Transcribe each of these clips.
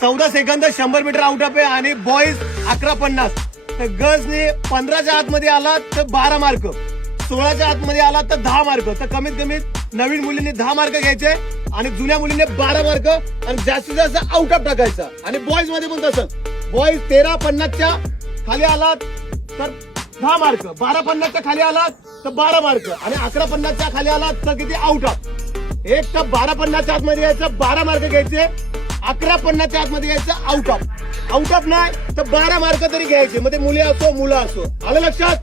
14 second 100 metre out of आहे आणि boys 11:50. तर गर्ल्सने 15च्या आतमध्ये आला तर 12 मार्क, 16च्या आतमध्ये आला तर 10 मार्क. तर कमीत कमी नवीन मुलींनी 10 मार्क घ्यायचे आणि जुन्या मुलींनी 12 मार्क आणि जास्तीत जास्त आउट ऑफ टाकायचा. आणि बॉईज मध्ये पण तसंच, बॉईज 13:50च्या खाली आलात तर 10 मार्क, 12:50च्या खाली आलात तर 12 मार्क आणि 11:50च्या खाली आलात तर किती आउट ऑफ. एक तर 12:50च्या आतमध्ये यायचं 12 मार्क घ्यायचे, 11:50च्या आतमध्ये यायचं आउट ऑफ. आउट ऑफ नाही तर 12 मार्क तरी घ्यायचे, मग ते मुली असो मुलं असो. आलं लक्षात?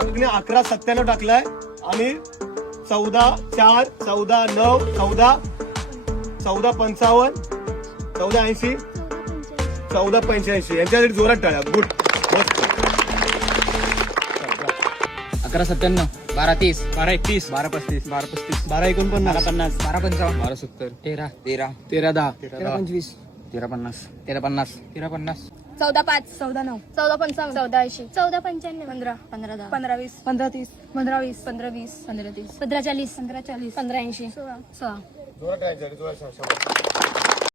तुम्ही 11:97 टाकलाय आणि 14:04, 14:09, 14:55, 14:80, 14:85 यांच्यासाठी जोरात टाळ्या. गुड, मस्त. 11:97, 12:30, 12:31, 12:35, 12:35, 12:49, 12:50, 12:55, 12:70, 13, 13, 13:10, 13:25, 13:50, 13:50, 13:50, 14:05, 14:09, 14:55, 14:80, 14:95, 15, 15:10, 15:20, 15:30, 15:20, 15:20, 15:30, 15:40, 15:40, 15:80, 16. जोरात टाळ्या, जोरात.